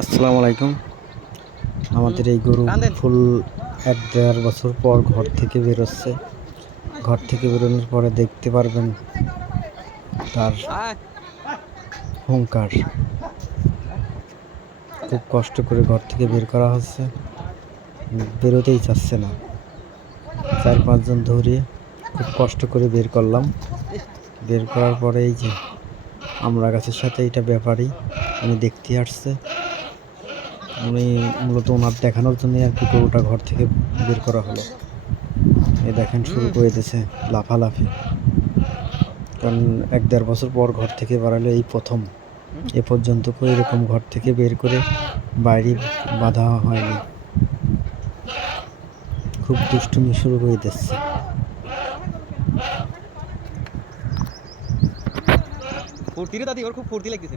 আসসালামু আলাইকুম আমাদের এই গরু ফুল এক দেড় বছর পর ঘর থেকে বেরোচ্ছে। ঘর থেকে বেরোনোর পরে দেখতে পারবেন তার হুঙ্কার। খুব কষ্ট করে ঘর থেকে বের করা হচ্ছে। বেরোতেই চাচ্ছে না। চার পাঁচজন ধরে খুব কষ্ট করে বের করলাম। বের করার পরে এই যে আমরা গাছের সাথে এটা ব্যাপারই উনি দেখতে আসছে। উনি মূলত ওনার দেখানোর জন্যই আর কি গরুটা ঘর থেকে বের করা হলো। এ দেখেন শুরু করে দিয়েছে লাফালাফি। কারণ এক দেড় বছর পর ঘর থেকে বাড়ালো এই প্রথম। এ পর্যন্ত এরকম ঘর থেকে বের করে বাইরে বাধা হয়নি। খুব দুষ্টুমি শুরু করে দিচ্ছে। ফুর্তি রে দাদি ওর খুব ফুর্তি লাগতেছে।